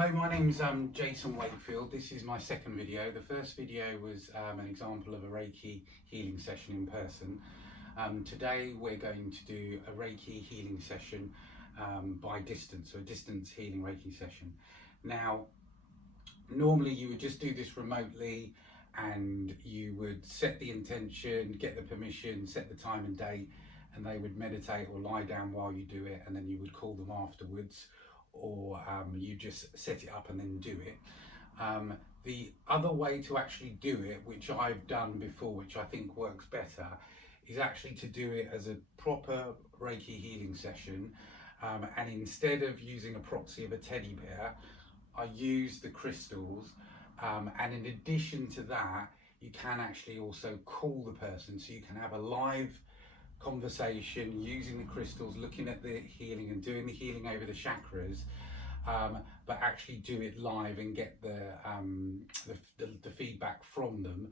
Hello, my name's Jason Wakefield. This is my second video. The first video was an example of a Reiki healing session in person. Today we're going to do a Reiki healing session by distance, so a distance healing Reiki session. Now, normally you would just do this remotely and you would set the intention, get the permission, set the time and date, and they would meditate or lie down while you do it, and then you would call them afterwards, or you just set it up and then do it. The other way to actually do it, which I've done before, which I think works better, is actually to do it as a proper Reiki healing session, and instead of using a proxy of a teddy bear, I use the crystals, and in addition to that, you can actually also call the person, so you can have a live conversation using the crystals, looking at the healing and doing the healing over the chakras, but actually do it live and get the feedback from them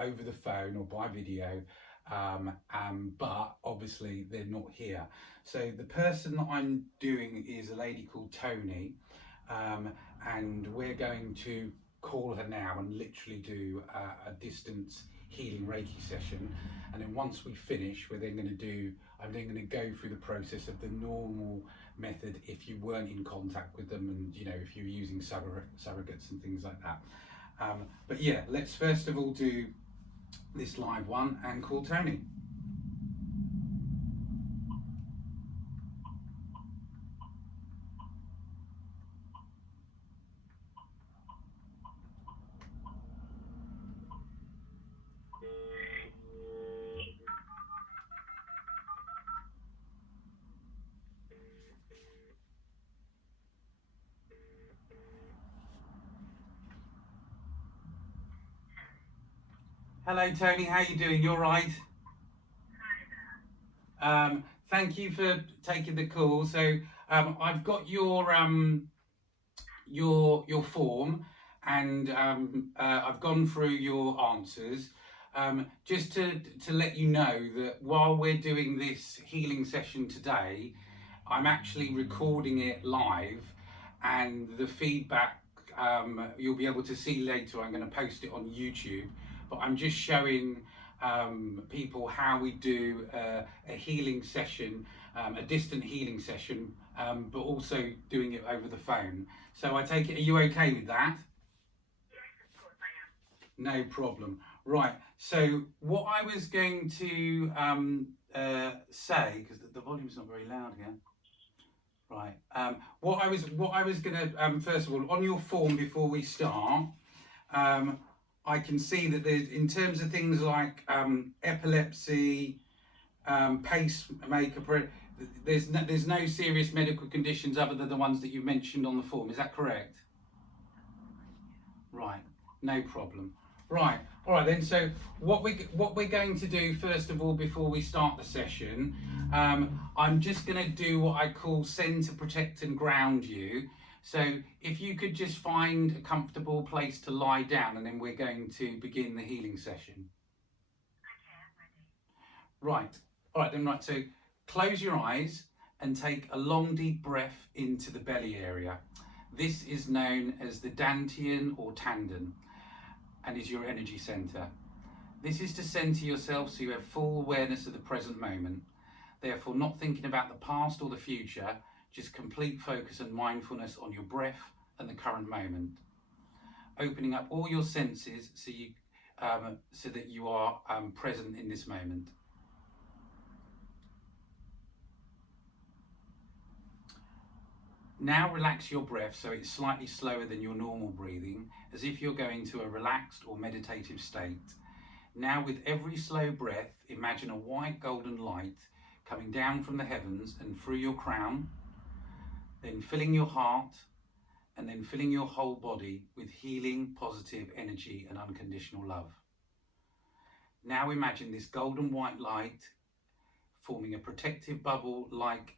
over the phone or by video, but obviously they're not here. So the person that I'm doing is a lady called Tony, and we're going to call her now and literally do a distance healing Reiki session, and then once we finish, I'm then going to go through the process of the normal method if you weren't in contact with them, and if you're using surrogates and things like that. But yeah, let's first of all do this live one and call Tony. Hello Tony, how you doing? You all right? Thank you for taking the call. So I've got your form, and I've gone through your answers. Just to let you know that while we're doing this healing session today, I'm actually recording it live, and the feedback you'll be able to see later. I'm going to post it on YouTube, but I'm just showing people how we do a healing session, a distant healing session, but also doing it over the phone. So I take it, are you okay with that? Yes, of course I No am. problem. Right, so what I was going to say, because the volume's not very loud here. Right, what I was going to, first of all, on your form before we start, I can see that there's, in terms of things like epilepsy, pacemaker, there's no serious medical conditions other than the ones that you mentioned on the form. Is that correct? Right, no problem. Right, all right then. So what we're going to do first of all, before we start the session, I'm just going to do what I call send to protect and ground you. So if you could just find a comfortable place to lie down, and then we're going to begin the healing session. Okay, I'm ready. Right, all right then. Right, so close your eyes and take a long deep breath into the belly area. This is known as the dantian or tandon, and is your energy center. This is to center yourself so you have full awareness of the present moment. Therefore, not thinking about the past or the future, just complete focus and mindfulness on your breath and the current moment. Opening up all your senses so that you are present in this moment. Now relax your breath so it's slightly slower than your normal breathing, as if you're going to a relaxed or meditative state. Now, with every slow breath, imagine a white golden light coming down from the heavens and through your crown, then filling your heart, and then filling your whole body with healing, positive energy and unconditional love. Now imagine this golden white light forming a protective bubble-like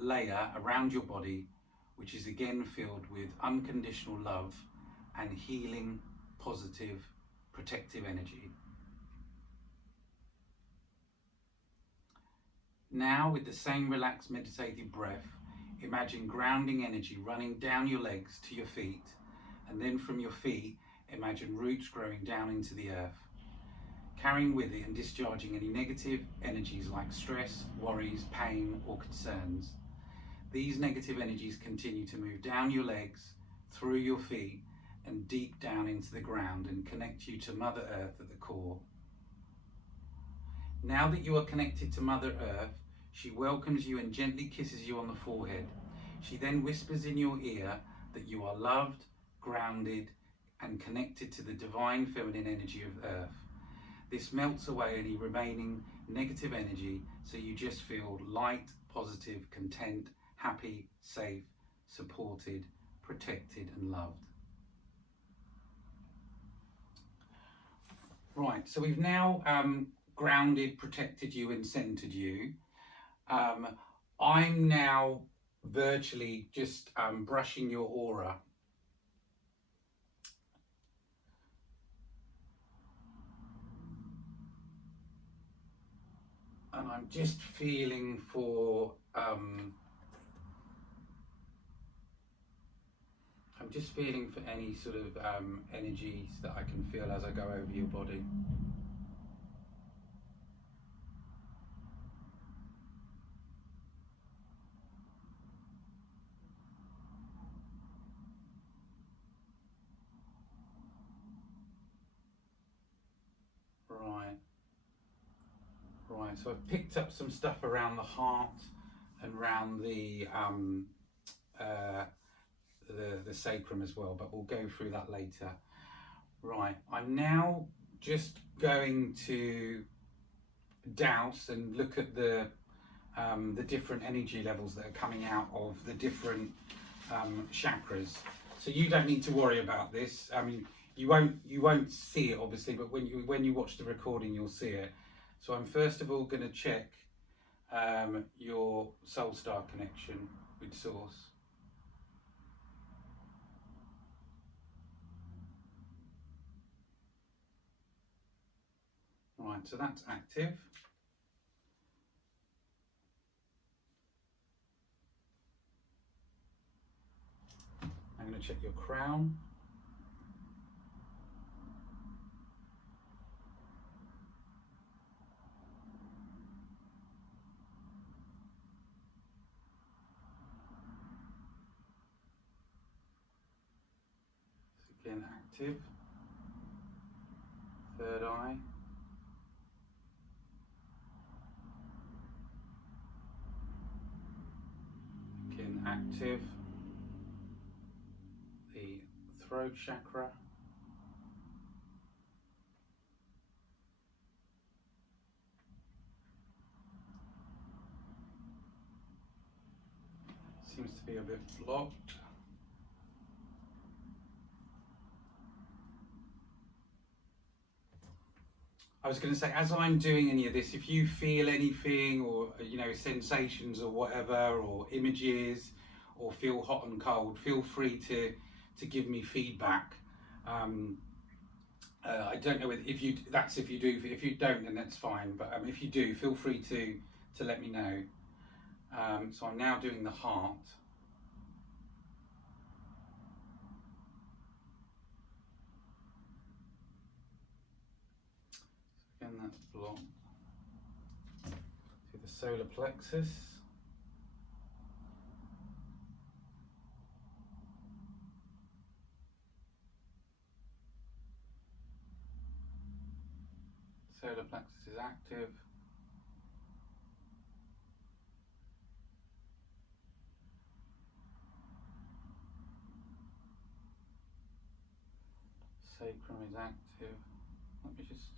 layer around your body, which is again filled with unconditional love and healing, positive, protective energy. Now, with the same relaxed meditative breath, imagine grounding energy running down your legs to your feet, and then from your feet, imagine roots growing down into the earth, carrying with it and discharging any negative energies like stress, worries, pain, or concerns. These negative energies continue to move down your legs, through your feet, and deep down into the ground and connect you to Mother Earth at the core. Now that you are connected to Mother Earth, she welcomes you and gently kisses you on the forehead. She then whispers in your ear that you are loved, grounded, and connected to the divine feminine energy of Earth. This melts away any remaining negative energy, so you just feel light, positive, content, happy, safe, supported, protected, and loved. Right, so we've now grounded, protected you, and centered you. I'm now virtually just brushing your aura. And I'm just feeling for any sort of energies that I can feel as I go over your body. Right, so I've picked up some stuff around the heart and around the sacrum as well, but we'll go through that later. Right, I'm now just going to douse and look at the different energy levels that are coming out of the different chakras. So you don't need to worry about this. I mean, you won't see it obviously, but when you watch the recording, you'll see it. So I'm first of all going to check your soul star connection with Source. Right, so that's active. I'm going to check your crown. Again, active. Third eye. Again, active. The throat chakra. Seems to be a bit blocked. I was going to say, as I'm doing any of this, if you feel anything or, sensations or whatever, or images, or feel hot and cold, feel free to give me feedback. I don't know if you do. If you don't, then that's fine. But if you do, feel free to let me know. So I'm now doing the heart. Again, that's blocked. To the solar plexus. Solar plexus is active. Sacrum is active. Let me just,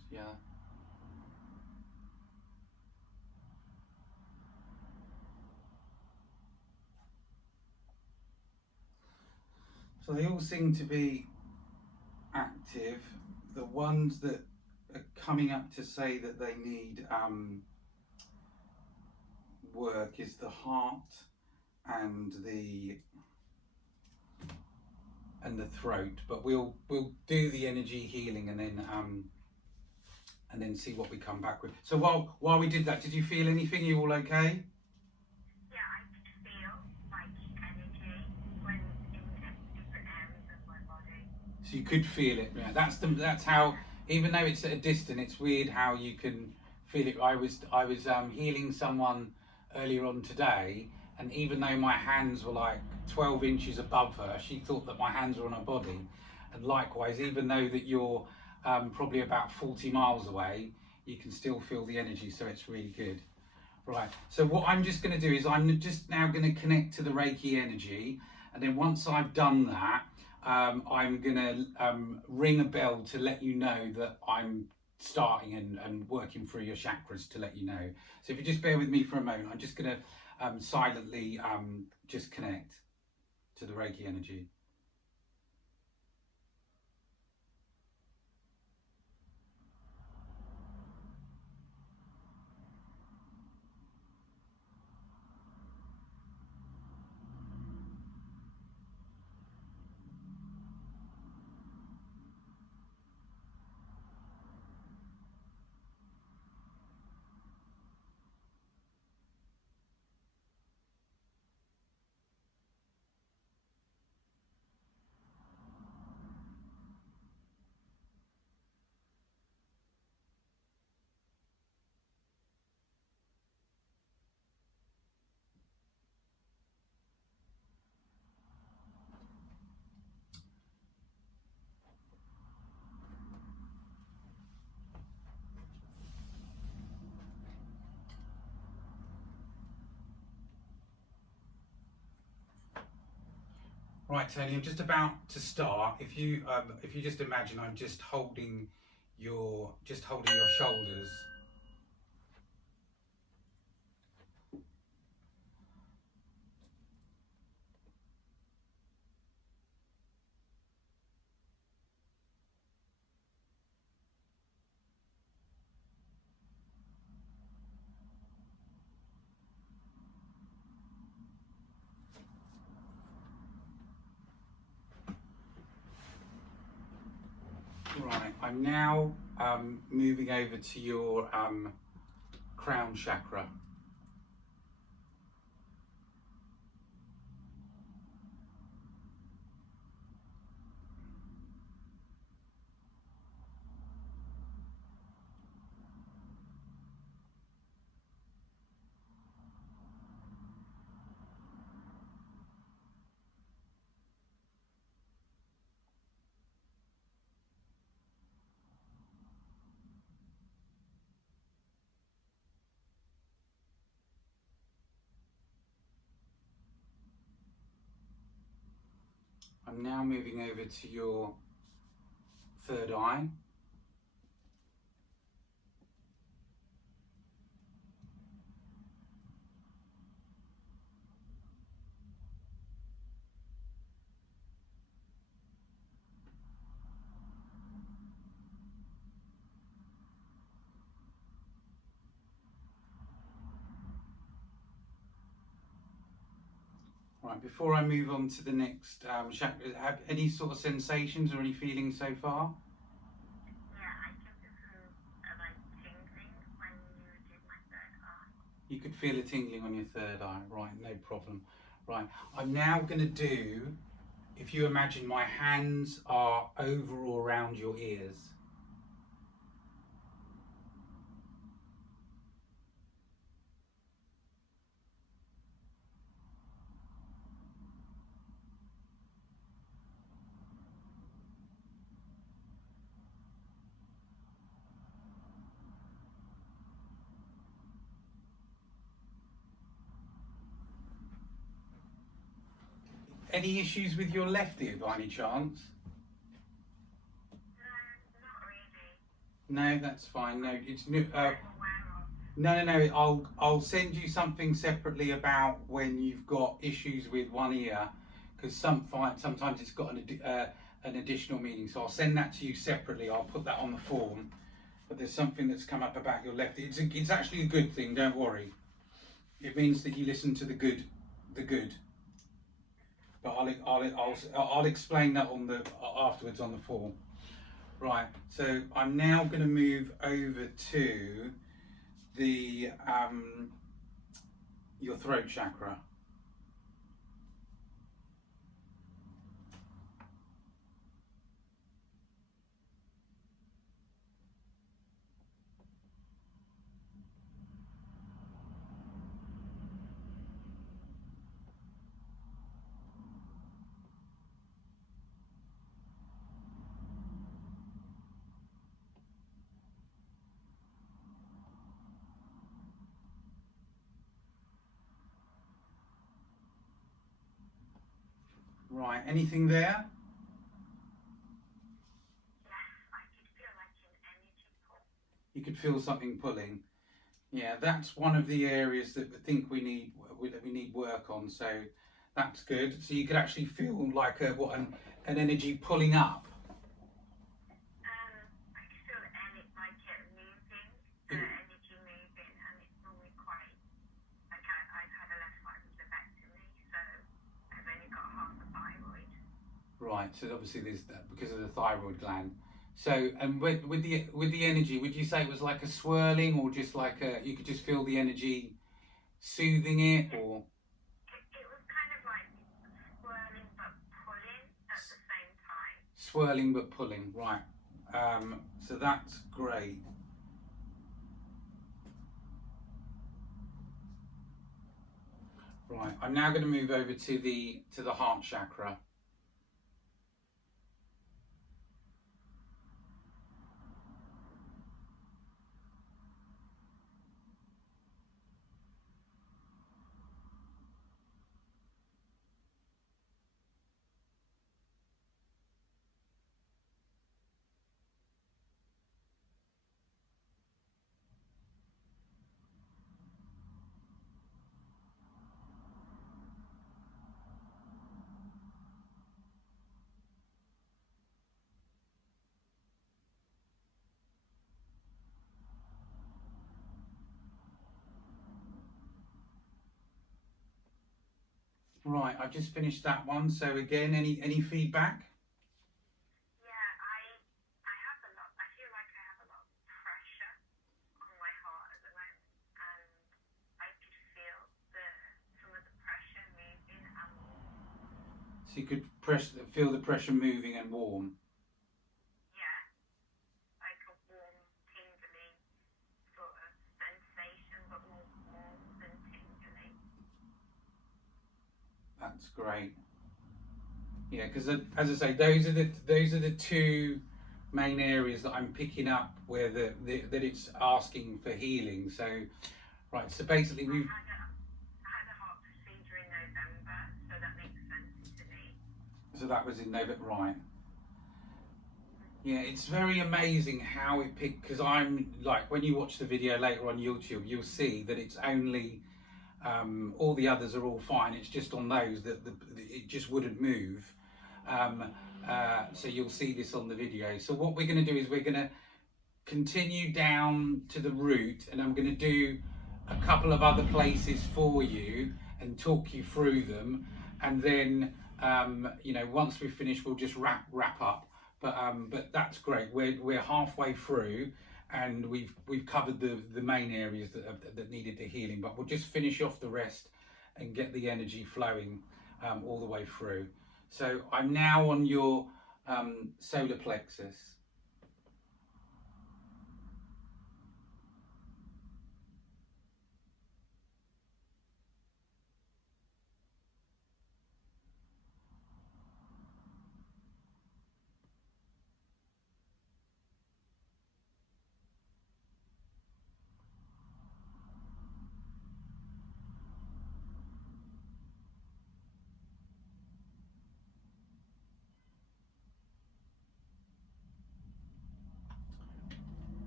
So they all seem to be active. The ones that are coming up to say that they need work is the heart and the throat. But we'll do the energy healing and then see what we come back with. So while we did that, did you feel anything? Are you all okay? Yeah, I feel like So you could feel it. Yeah, that's how. Even though it's at a distance, it's weird how you can feel it. I was healing someone earlier on today, and even though my hands were like 12 inches above her, she thought that my hands were on her body. And likewise, even though that you're probably about 40 miles away, you can still feel the energy. So it's really good. Right, so what I'm just going to do is I'm just now going to connect to the Reiki energy, and then once I've done that, I'm going to ring a bell to let you know that I'm starting and working through your chakras to let you know. So if you just bear with me for a moment, I'm just going to silently just connect to the Reiki energy. Right, Tony, I'm just about to start. If you just imagine, I'm just holding your shoulders. Right, I'm now moving over to your crown chakra. I'm now moving over to your third eye. Right, before I move on to the next chakra, have any sort of sensations or any feelings so far? Yeah, I can just like tingling when you did my third eye. You could feel a tingling on your third eye. Right, no problem. Right, I'm now going to do, if you imagine my hands are over or around your ears. Any issues with your left ear by any chance? Not really. No, that's fine. No, it's I'm aware of. no. I'll send you something separately about when you've got issues with one ear, because sometimes it's got an additional meaning. So I'll send that to you separately. I'll put that on the form. But there's something that's come up about your left ear. It's actually a good thing. Don't worry. It means that you listen to the good, the good. But I'll explain that on the afterwards on the form. Right, so I'm now going to move over to the your throat chakra. Right, anything there? Yes, I could feel like an energy pull. You could feel something pulling. Yeah, that's one of the areas that I think we need work on. So that's good. So you could actually feel like an energy pulling up. I could feel like it moving, It- energy moving, and it's normally quite like I've had a left lumpectomy, so I've only got half a thyroid. Right. So obviously there's that because of the thyroid gland. So and with the energy, would you say it was like a swirling, or just like you could just feel the energy soothing it, or It was kind of like swirling but pulling at the same time. swirling but pulling? Right. So that's great. Right. I'm now going to move over to the heart chakra. Right, I've just finished that one. So again, any feedback? Yeah, I have a lot. I feel like I have a lot of pressure on my heart at the moment, and I could feel some of the pressure moving and warm. So you could feel the pressure moving and warm. Yeah, like a warm, tingly sort of sensation, but more warm than tingly. That's great. Yeah, because as I say, those are the two main areas that I'm picking up where that it's asking for healing. So right, so basically we've I had a heart procedure in November, so that makes sense to me. so that was in November, right? Yeah, it's very amazing how it picked, because I'm like, when you watch the video later on YouTube, you'll see that it's only all the others are all fine. It's just on those that it just wouldn't move. Um, so you'll see this on the video. So what we're going to do is we're going to continue down to the root, and I'm going to do a couple of other places for you and talk you through them, and then once we've finished, we'll just wrap up. But that's great. We're halfway through, and we've covered the main areas that needed the healing. But we'll just finish off the rest and get the energy flowing all the way through. So I'm now on your solar plexus.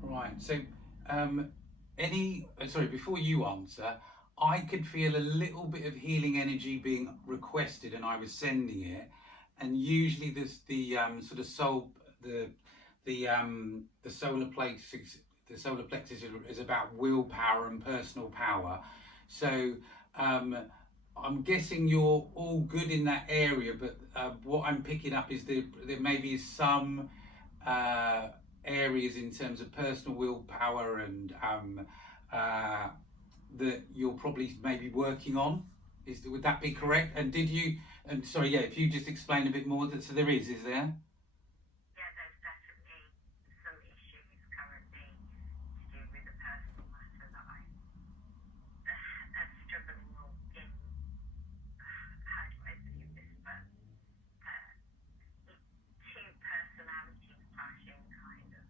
Right. So, sorry, before you answer, I could feel a little bit of healing energy being requested, and I was sending it. And usually, there's the sort of the solar plexus. The solar plexus is about willpower and personal power. So, um, I'm guessing you're all good in that area, but what I'm picking up is there maybe is some uh, areas in terms of personal willpower and uh, that you're probably maybe working on. Would that be correct? And did you? And sorry, yeah. If you just explain a bit more, so there is there? Yeah, there's definitely some issues currently to do with the personal matter that I'm struggling in. How do I say this? But two personalities clashing, kind of.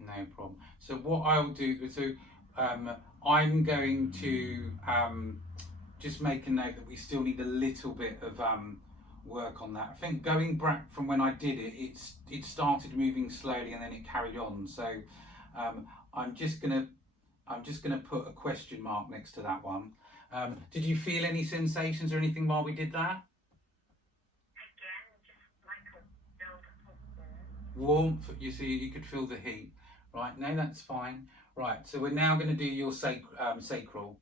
No problem. So what I'll do, I'm going to just make a note that we still need a little bit of work on that. I think going back from when I did it, it started moving slowly and then it carried on. So um, I'm just gonna put a question mark next to that one. Did you feel any sensations or anything while we did that? Again, just like a build-up of Warmth. You see, you could feel the heat. Right. No, that's fine. Right. So we're now going to do your sacral.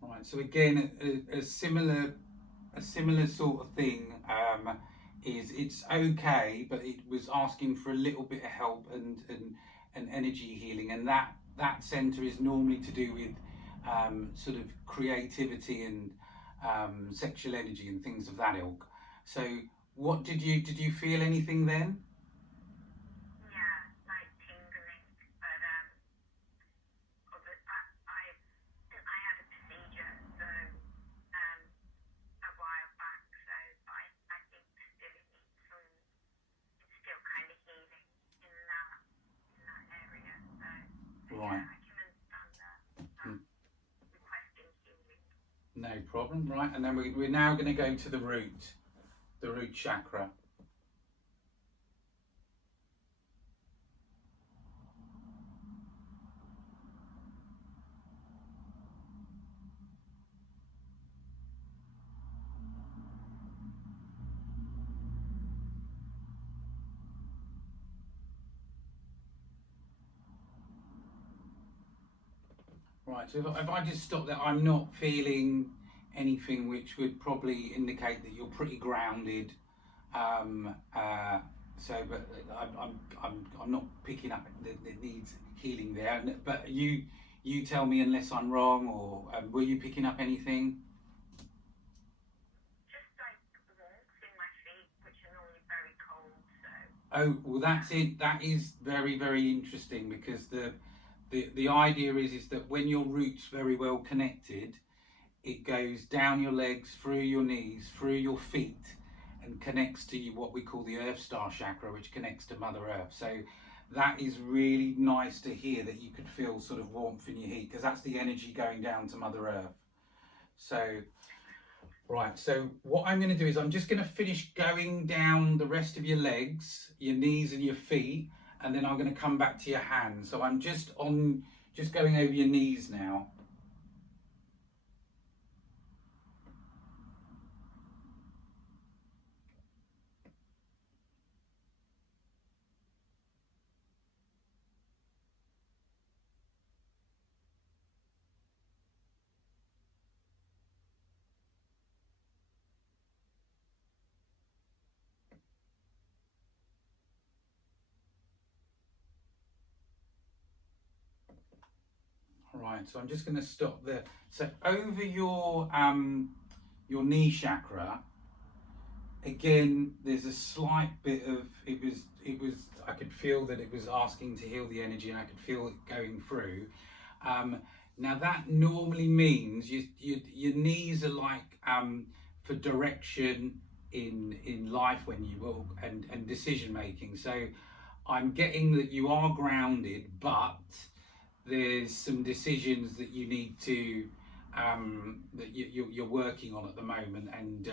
Right. So again, a similar sort of thing is it's okay, but it was asking for a little bit of help and energy healing, and that center is normally to do with sort of creativity and sexual energy and things of that ilk. So, what did you feel anything then? yeah, like tingling. But I had a procedure, so a while back, so I think still it needs some. It's still kind of healing in that area. So Right. yeah, I can understand that. Requesting healing. No problem. Right, and then we're now going to go to the root chakra. Right, so if I just stop there, I'm not feeling anything which would probably indicate that you're pretty grounded. But I'm not picking up that needs healing there. But you tell me unless I'm wrong, or were you picking up anything? Just like warmth in my feet, which are normally very cold. So Oh, well, that's it. That is very, very interesting because the idea is that when your root's very well connected, it goes down your legs, through your knees, through your feet, and connects to what we call the Earth Star chakra, which connects to Mother Earth. So that is really nice to hear that you could feel sort of warmth in your heat because that's the energy going down to Mother Earth. So, right, so what I'm going to do is I'm just going to finish going down the rest of your legs, your knees and your feet, and then I'm going to come back to your hands. So I'm just going over your knees now. Right, so I'm just going to stop there. So over your knee chakra, again, there's a slight bit of it was I could feel that it was asking to heal the energy, and I could feel it going through. Um, Now that normally means your knees are like for direction in life when you walk and decision making. So I'm getting that you are grounded, but there's some decisions that you need to that you're working on at the moment, and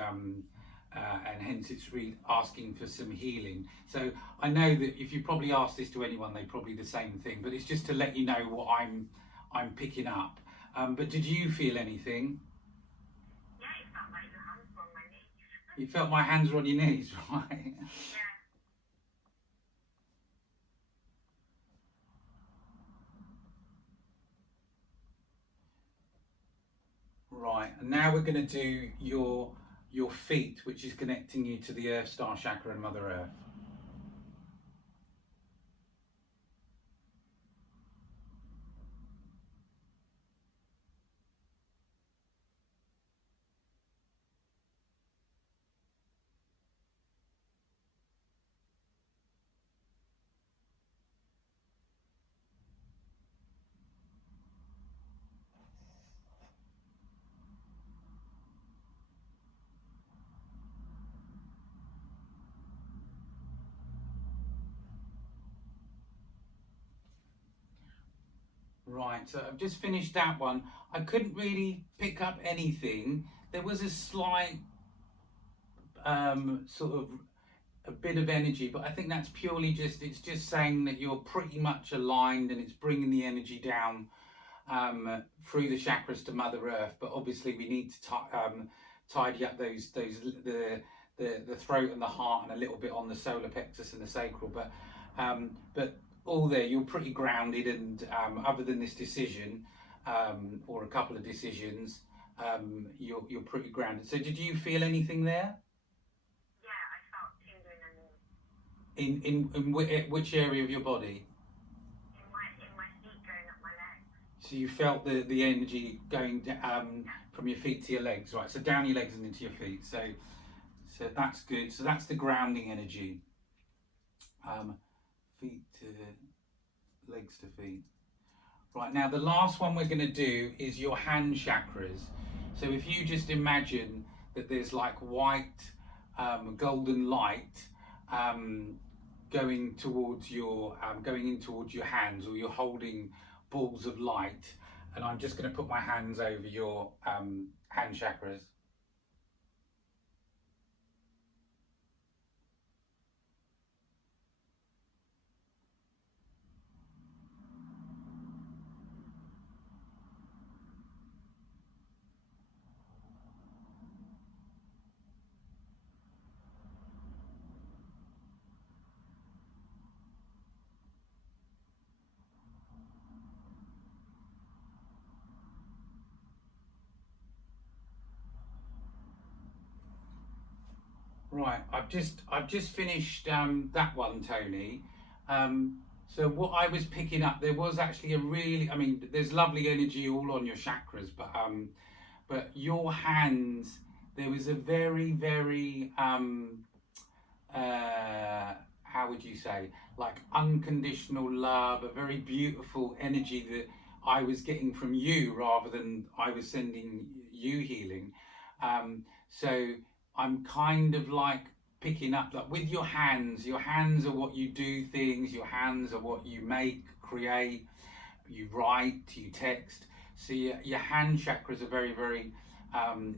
hence it's really asking for some healing. So I know that if you probably ask this to anyone, they probably the same thing, but it's just to let you know what I'm picking up. But did you feel anything? yeah, it felt like your hands were on my knees. You felt my hands were on your knees, right? Yeah. Right, and now we're going to do your feet, which is connecting you to the Earth Star Chakra and Mother Earth. Right, so I've just finished that one. I couldn't really pick up anything. There was a slight sort of a bit of energy, but I think that's purely it's just saying that you're pretty much aligned and it's bringing the energy down through the chakras to Mother Earth. But obviously, we need to tidy up the throat and the heart and a little bit on the solar plexus and the sacral. But all there, you're pretty grounded, and other than this decision or a couple of decisions, you're pretty grounded. So, did you feel anything there? Yeah, I felt tingling and In which area of your body? in my feet going up my legs. So you felt the energy going from your feet to your legs, right? So down your legs and into your feet. So that's good. So that's the grounding energy. Feet to legs to feet. Right, now the last one we're going to do is your hand chakras. So if you just imagine that there's like white golden light going towards going in towards your hands, or you're holding balls of light, and I'm just going to put my hands over your hand chakras. Right, I've just finished that one, Tony. So what I was picking up, there was actually I mean, there's lovely energy all on your chakras, but your hands, there was a very how would you say, like unconditional love, a very beautiful energy that I was getting from you rather than I was sending you healing. So I'm kind of like picking up that with your hands. Your hands are what you do things. Your hands are what you make, create, you write, you text. So your hand chakras are very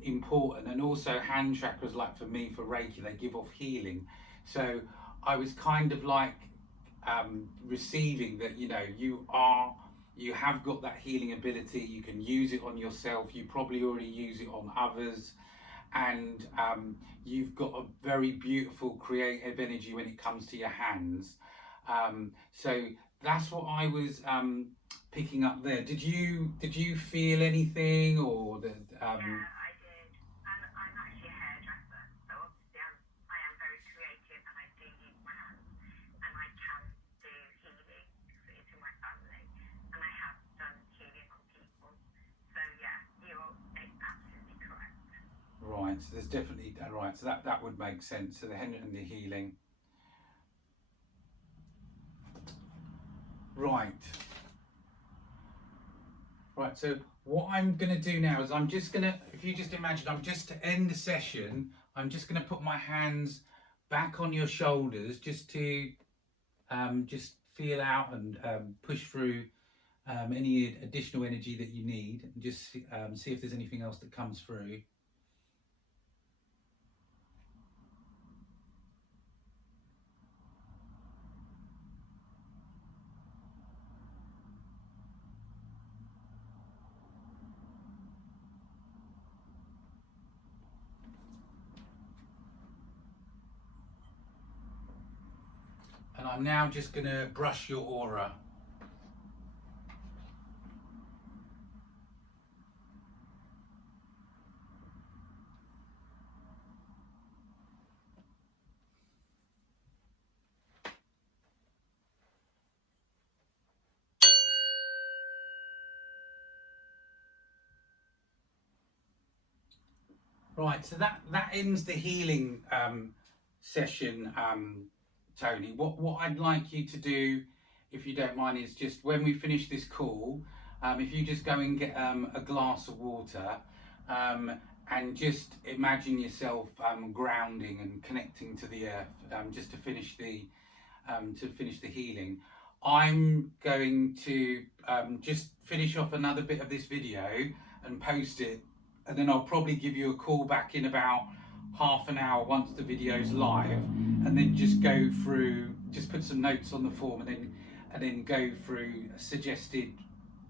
important, and also hand chakras, like for me, for Reiki, they give off healing. So I was kind of like receiving that, you have got that healing ability. You can use it on yourself. You probably already use it on others, and you've got a very beautiful creative energy when it comes to your hands. So that's what I was picking up there. Did you feel anything, or the Yeah, I did. And I'm actually a hairdresser, so obviously I am very creative and I do use my hands and I can do healing to my family and I have done healing on people. So yeah, you're absolutely correct. Right? So there's definitely right. So that would make sense. So the hand and the healing. Right. Right, so what I'm going to do now is I'm just going to, if you just imagine, I'm just to end the session, I'm just going to put my hands back on your shoulders just to just feel out and push through any additional energy that you need, and just see if there's anything else that comes through. And I'm now just going to brush your aura. Right, so that ends the healing session, Tony. What I'd like you to do, if you don't mind, is just when we finish this call, if you just go and get a glass of water, and just imagine yourself grounding and connecting to the earth, just to finish the healing. I'm going to just finish off another bit of this video and post it, and then I'll probably give you a call back in about half an hour once the video's live, and then just go through, just put some notes on the form, and then go through suggested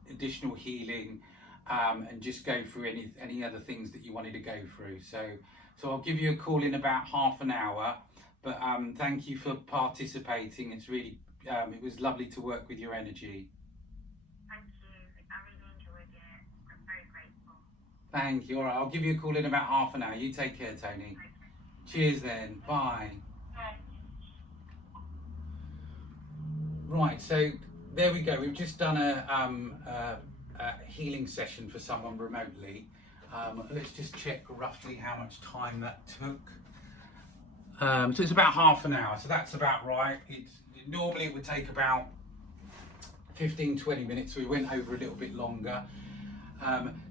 additional healing, and just go through any other things that you wanted to go through. So I'll give you a call in about half an hour. But thank you for participating. It's really it was lovely to work with your energy. Thank you. I really enjoyed it. I'm very grateful. Thank you. All right, I'll give you a call in about half an hour. You take care, Tony. Okay. Cheers then. Bye. Bye. Right, so there we go. We've just done a healing session for someone remotely. Let's just check roughly how much time that took. So it's about half an hour, so that's about right. Normally it would take about 15-20 minutes, so we went over a little bit longer.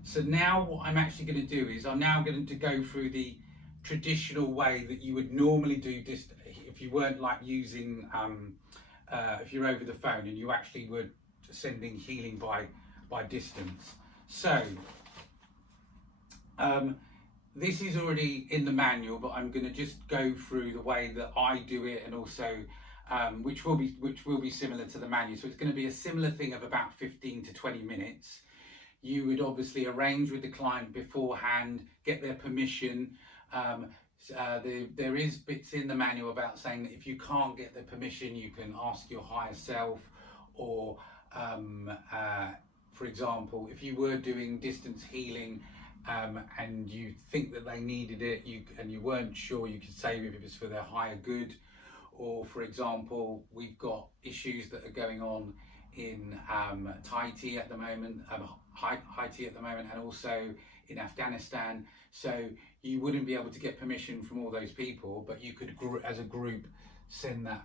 So now what I'm actually going to do is I'm now going to go through the traditional way that you would normally do this if you weren't like using, if you're over the phone and you actually were sending healing by distance. So this is already in the manual, but I'm going to just go through the way that I do it, and also which will be similar to the manual. So it's going to be a similar thing of about 15 to 20 minutes. You would obviously arrange with the client beforehand, get their permission. There is bits in the manual about saying that if you can't get their permission, you can ask your higher self, or for example, if you were doing distance healing and you think that they needed it, and you weren't sure, you could say if it was for their higher good. Or for example, we've got issues that are going on in Haiti at the moment, and also in Afghanistan. So you wouldn't be able to get permission from all those people, but you could, as a group, send that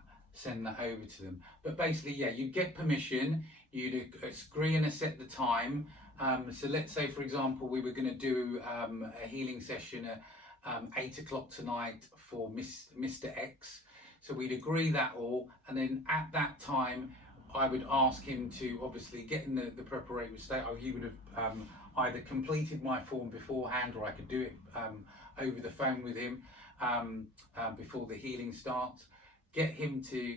over to them. But basically, yeah, you get permission, you'd agree and set the time. So let's say, for example, we were going to do a healing session at 8 o'clock tonight for Mr. X. So we'd agree that all, and then at that time, I would ask him to obviously get in the preparatory state. He would have either completed my form beforehand, or I could do it over the phone with him before the healing starts. Get him to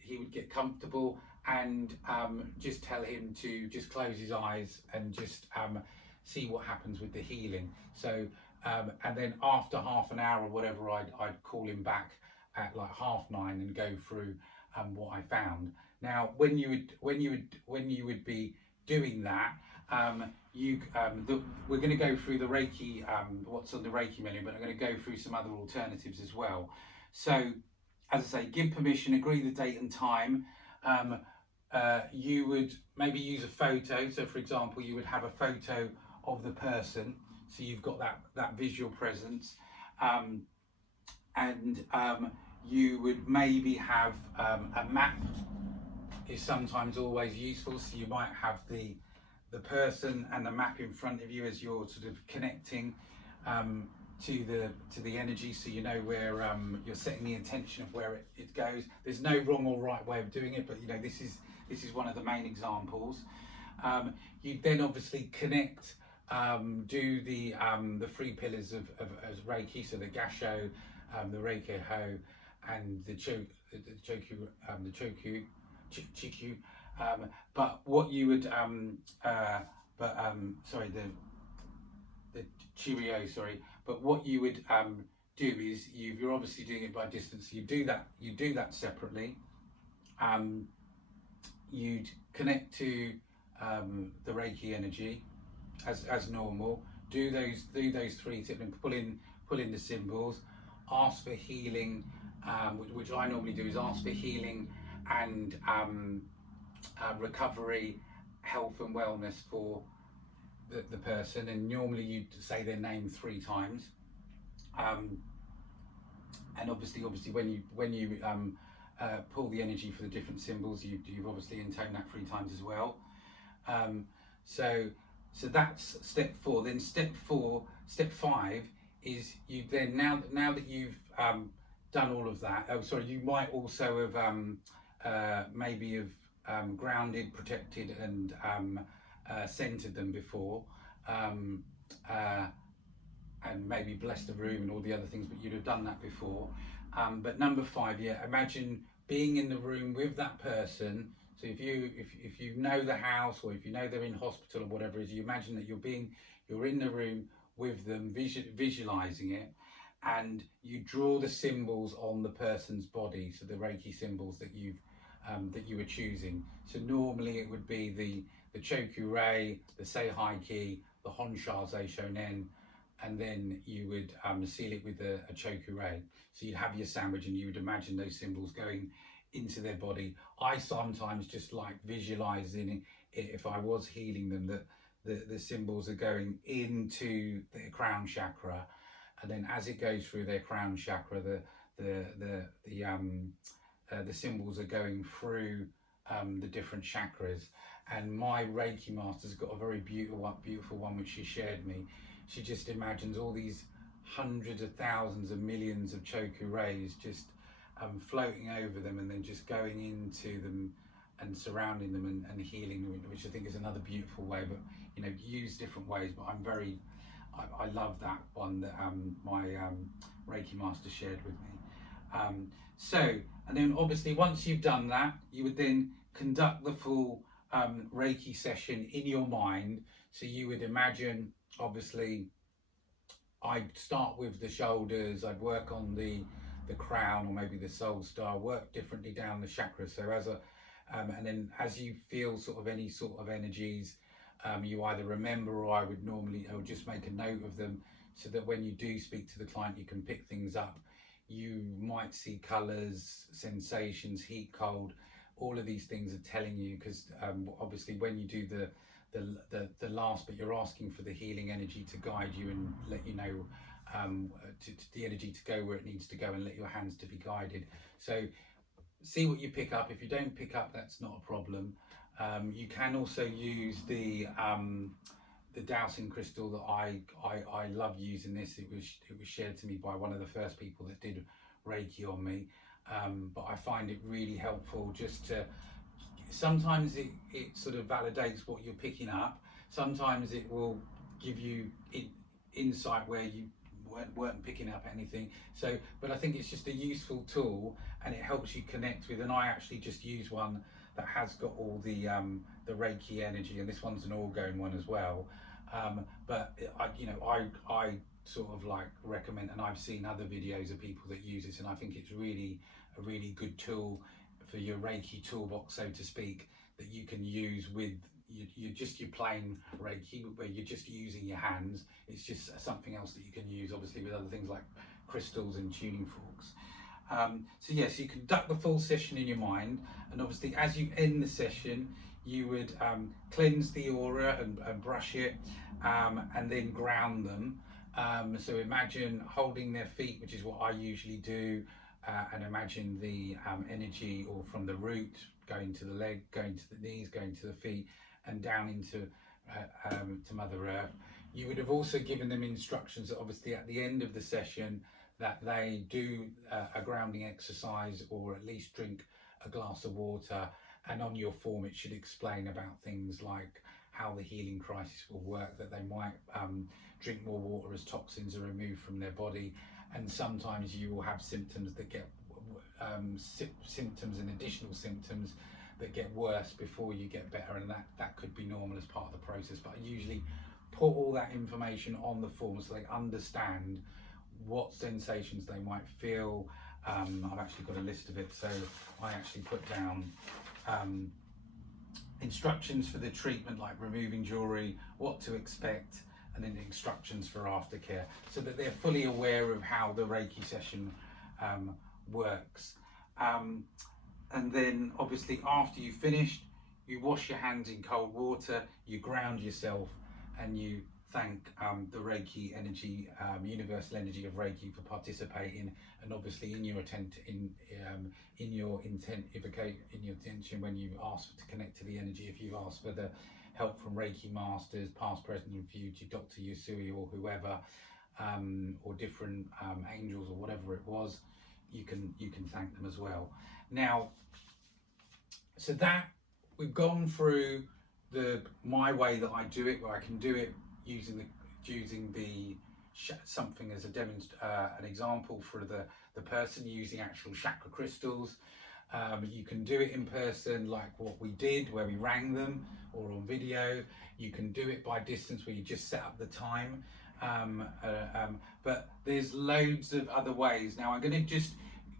he would get comfortable, and just tell him to just close his eyes and just see what happens with the healing. So and then after half an hour or whatever, I'd call him back at like 9:30 and go through what I found. Now, when you would be doing that, we're going to go through the Reiki, what's on the Reiki menu, but I'm going to go through some other alternatives as well. So, as I say, give permission, agree the date and time. You would maybe use a photo. So, for example, you would have a photo of the person, so you've got that visual presence, and you would maybe have a map. Is sometimes always useful, so you might have the person and the map in front of you as you're sort of connecting to the energy, so you know where you're setting the intention of where it goes. There's no wrong or right way of doing it, but you know, this is one of the main examples. You then obviously connect, do the 3 pillars of Reiki, so the Gasho, the Reiki Ho, and the Chokyu, Chikyu. But what you would the Chirio, sorry. But what you would do is you're obviously doing it by distance. So you do that separately. You'd connect to the Reiki energy as normal. Do those 3 tips and pull in the symbols. Ask for healing, which I normally do is ask for healing and recovery, health and wellness for the person, and normally you'd say their name 3 times. And obviously when you pull the energy for the different symbols, you've obviously intoned that 3 times as well. So that's step 4. Then step 5 is you then now that you've done all of that. Oh, sorry. You might also have maybe have grounded, protected, and centered them before. Um, uh, and maybe bless the room and all the other things, but you'd have done that before. But number 5, yeah, imagine being in the room with that person. So if you know the house, or if you know they're in hospital or whatever it is, you imagine that you're in the room with them, visualizing it, and you draw the symbols on the person's body. So the Reiki symbols that you were choosing. So normally it would be the Choku Rei, the Seihai Ki, the Honsha Zei Shonen, and then you would seal it with a Choku Rei. So you'd have your sandwich and you would imagine those symbols going into their body. I sometimes just like visualizing it, if I was healing them, that the symbols are going into their crown chakra, and then as it goes through their crown chakra, the symbols are going through the different chakras. And my Reiki master's got a very beautiful one which she shared me. She just imagines all these hundreds of thousands of millions of Choku rays just floating over them, and then just going into them and surrounding them and healing them, which I think is another beautiful way. But use different ways. But I love that one that my Reiki master shared with me. And then obviously once you've done that, you would then conduct the full Reiki session in your mind. So you would imagine, obviously, I'd start with the shoulders, I'd work on the crown or maybe the soul star, work differently down the chakras. So and then as you feel sort of any sort of energies, you either remember, or I would just make a note of them, so that when you do speak to the client, you can pick things up. You might see colours, sensations, heat, cold. All of these things are telling you, because obviously when you do the last bit, you're asking for the healing energy to guide you and let you know to the energy to go where it needs to go, and let your hands to be guided. So see what you pick up. If you don't pick up, that's not a problem. You can also use the dowsing crystal that I love using this. It was shared to me by one of the first people that did Reiki on me. But I find it really helpful just to, sometimes it sort of validates what you're picking up. Sometimes it will give you insight where you weren't picking up anything. So, but I think it's just a useful tool, and it helps you connect with. And I actually just use one that has got all the Reiki energy, and this one's an orgone one as well. But I sort of like recommend, and I've seen other videos of people that use this, and I think it's really a really good tool for your Reiki toolbox, so to speak, that you can use with your plain Reiki, where you're just using your hands. It's just something else that you can use, obviously, with other things like crystals and tuning forks. So yes, you conduct the full session in your mind, and obviously as you end the session, you would cleanse the aura and brush it, and then ground them. So imagine holding their feet, which is what I usually do, and imagine the energy, or from the root going to the leg, going to the knees, going to the feet, and down into to Mother Earth. You would have also given them instructions that obviously at the end of the session, that they do a grounding exercise, or at least drink a glass of water. And on your form it should explain about things like how the healing crisis will work, that they might drink more water as toxins are removed from their body. And sometimes you will have symptoms that get symptoms and additional symptoms that get worse before you get better, and that could be normal as part of the process. But I usually put all that information on the form so they understand what sensations they might feel. I've actually got a list of it, so I actually put down instructions for the treatment, like removing jewelry, what to expect, and then instructions for aftercare, so that they're fully aware of how the Reiki session works. And then obviously after you've finished, you wash your hands in cold water, you ground yourself, and you thank the Reiki energy, universal energy of Reiki, for participating. And obviously in your intention, when you ask to connect to the energy, if you've asked for the help from Reiki masters, past, present and future, Dr. Yusui or whoever, or different angels or whatever it was, you can thank them as well. Now, so that we've gone through my way that I do it, where I can do it using the something as an example for the person using actual chakra crystals. You can do it in person like what we did, where we rang them, or on video. You can do it by distance, where you just set up the time. But there's loads of other ways. Now I'm going to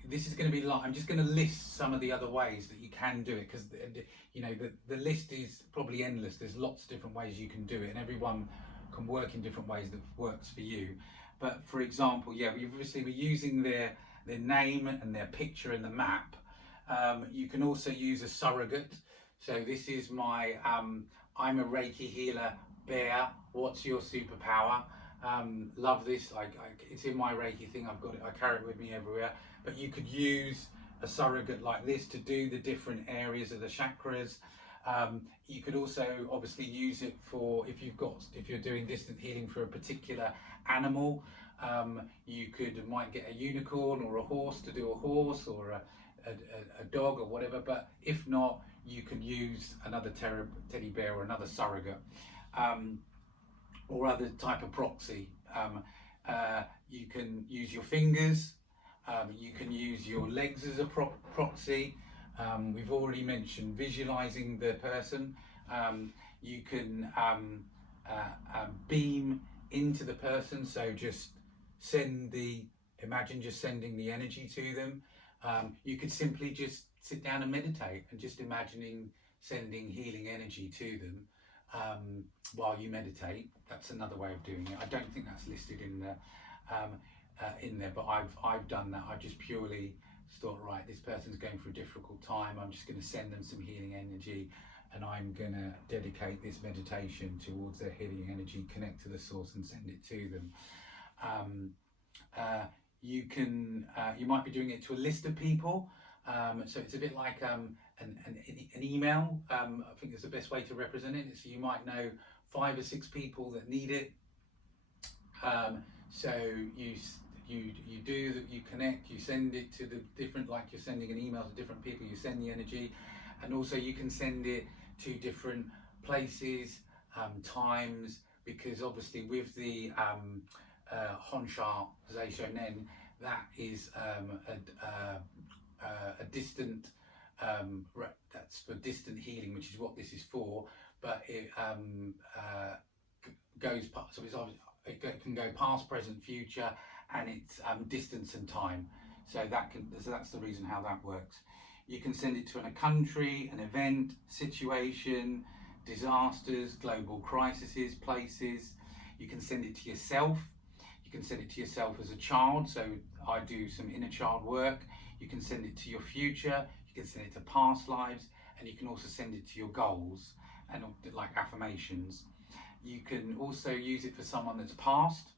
this is going to be like, I'm just going to list some of the other ways that you can do it, because the list is probably endless. There's lots of different ways you can do it, and everyone can work in different ways that works for you. But for example, yeah, we're using their name and their picture in the map. You can also use a surrogate. So this is my I'm a Reiki healer, Bear. What's your superpower? Love this. It's in my Reiki thing. I've got it. I carry it with me everywhere. But you could use a surrogate like this to do the different areas of the chakras. You could also obviously use it for if you're doing distant healing for a particular animal. You might get a unicorn or a horse to do a horse, or a dog or whatever. But if not, you can use another teddy bear or another surrogate. Or other type of proxy. You can use your fingers. You can use your legs as a proxy. We've already mentioned visualizing the person. You can beam into the person, so just imagine just sending the energy to them. You could simply just sit down and meditate and just imagining sending healing energy to them while you meditate. That's another way of doing it. I don't think that's listed in there, but I've done that. I've just purely thought, right, this person's going through a difficult time. I'm just going to send them some healing energy, and I'm going to dedicate this meditation towards their healing energy, connect to the source, and send it to them. You might be doing it to a list of people. So it's a bit like an email. I think it's the best way to represent it. So you might know 5 or 6 people that need it. So you connect, you send it to the different, like you're sending an email to different people, you send the energy, and also you can send it to different places, times, because obviously with the Honsha Zeishonen, that is a distant, that's for distant healing, which is what this is for, but it goes past, so it can go past, present, future, and it's distance and time. So that's the reason how that works. You can send it to a country, an event, situation, disasters, global crises, places. You can send it to yourself. You can send it to yourself as a child. So I do some inner child work. You can send it to your future. You can send it to past lives, and you can also send it to your goals and like affirmations. You can also use it for someone that's passed.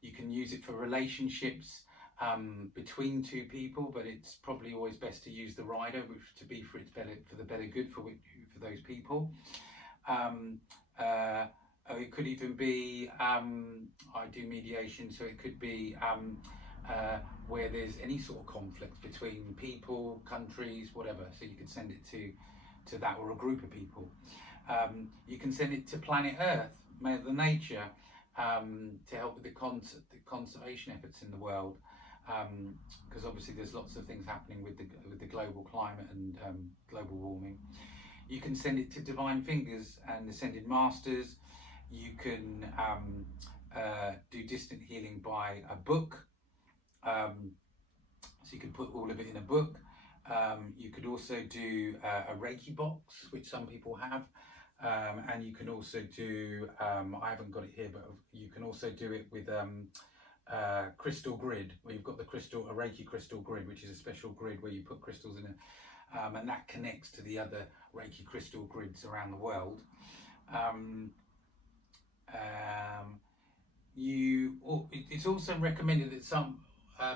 You can use it for relationships between 2 people, but it's probably always best to use the rider for the better good for those people. It could even be, I do mediation, so it could be where there's any sort of conflict between people, countries, whatever. So you could send it to that, or a group of people. You can send it to planet Earth, Mother Nature, to help with the conservation efforts in the world, because obviously there's lots of things happening with the global climate and global warming. You can send it to divine fingers and ascended masters. You can do distant healing by a book, so you can put all of it in a book. You could also do a Reiki box, which some people have. And you can also do, I haven't got it here, but you can also do it with crystal grid, where you've got a Reiki crystal grid, which is a special grid where you put crystals in it, and that connects to the other Reiki crystal grids around the world. It's also recommended that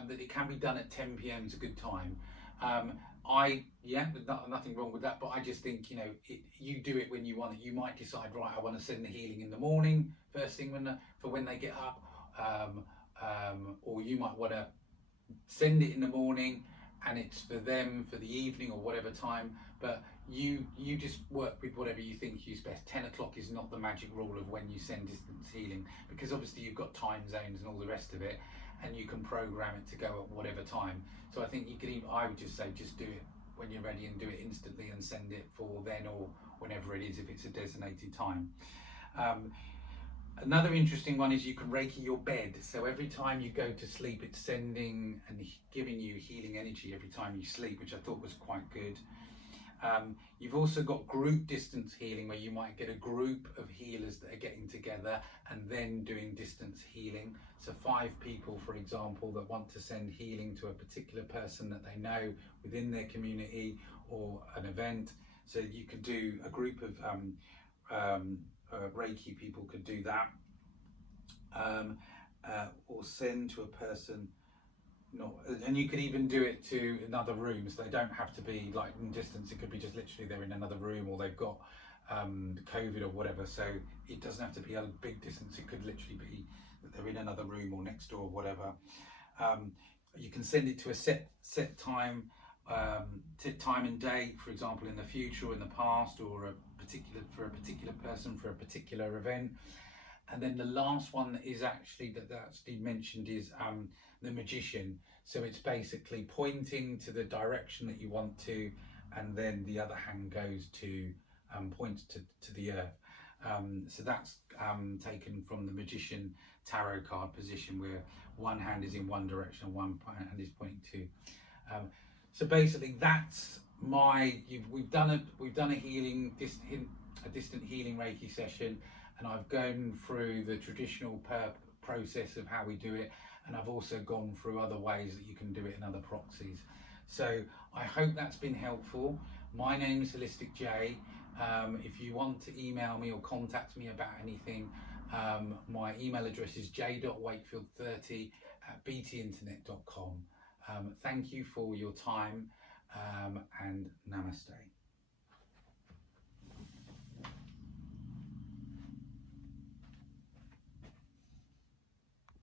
that it can be done at 10 p.m. is a good time. There's nothing wrong with that, but I just think, you do it when you want it. You might decide, right, I want to send the healing in the morning, first thing when they get up, or you might want to send it in the morning and it's for them for the evening or whatever time. But you just work with whatever you think is best. 10 o'clock is not the magic rule of when you send distance healing, because obviously you've got time zones and all the rest of it, and you can program it to go at whatever time. So I think you could even, I would just say, just do it when you're ready and do it instantly and send it for then or whenever it is, if it's a designated time. Another interesting one is you can Reiki your bed. So every time you go to sleep, it's sending and giving you healing energy every time you sleep, which I thought was quite good. You've also got group distance healing, where you might get a group of healers that are getting together and then doing distance healing. So 5 people, for example, that want to send healing to a particular person that they know within their community or an event. So you could do a group of Reiki people could do that, or send to a person. Not, and you could even do it to another room, so they don't have to be like in distance. It could be just literally they're in another room, or they've got COVID or whatever, so it doesn't have to be a big distance. It could literally be that they're in another room or next door or whatever. You can send it to a set time, time and date, for example, in the future or in the past, or for a particular person for a particular event. And then the last one that is actually that's been mentioned is the magician. So it's basically pointing to the direction that you want to, and then the other hand goes to points to the earth. So that's taken from the magician tarot card position, where one hand is in one direction and one hand is pointing to. So basically, that's we've done a healing, a distant healing Reiki session, and I've gone through the traditional process of how we do it, and I've also gone through other ways that you can do it in other proxies. So I hope that's been helpful. My name is Holistic J. If you want to email me or contact me about anything, my email address is j.wakefield30@btinternet.com. Thank you for your time, and namaste.